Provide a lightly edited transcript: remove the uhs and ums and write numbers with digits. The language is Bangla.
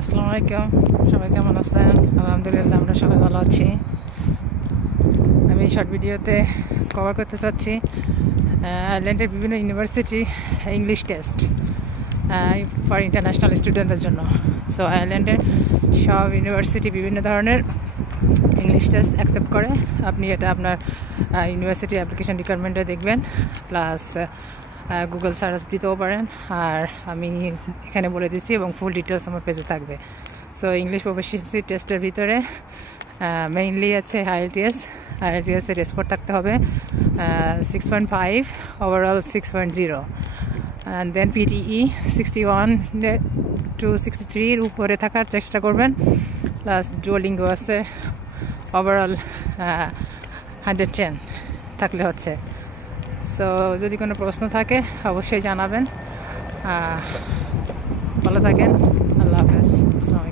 আসসালামু আলাইকুম, সবাই কেমন আছেন? আলহামদুলিল্লাহ, আমরা সবাই ভালো আছি। আমি শর্ট ভিডিওতে কভার করতে চাচ্ছি আয়ারল্যান্ডের বিভিন্ন university English test for international স্টুডেন্টদের জন্য। সো আয়ারল্যান্ডের সব ইউনিভার্সিটি বিভিন্ন ধরনের ইংলিশ টেস্ট অ্যাকসেপ্ট করে। আপনি এটা আপনার ইউনিভার্সিটি অ্যাপ্লিকেশন রিকোয়ারমেন্টে দেখবেন, প্লাস গুগল সার্চ দিতেও পারেন। আর আমি এখানে বলে দিচ্ছি এবং ফুল ডিটেলস আমার পেজে থাকবে। সো ইংলিশ প্রফিশিয়েন্সি টেস্টের ভিতরে মেইনলি আছে আইএলটিএসের স্কোর থাকতে হবে 6.5, overall 6.0, and then PTE 61 to 63 উপরে থাকার চেষ্টা করবেন। প্লাস ডুওলিঙ্গো আছে, ওভারঅল 110 থাকলে হচ্ছে। সো যদি কোনো প্রশ্ন থাকে অবশ্যই জানাবেন। ভালো থাকেন, আল্লাহ হাফেজ, আসসালামু আলাইকুম।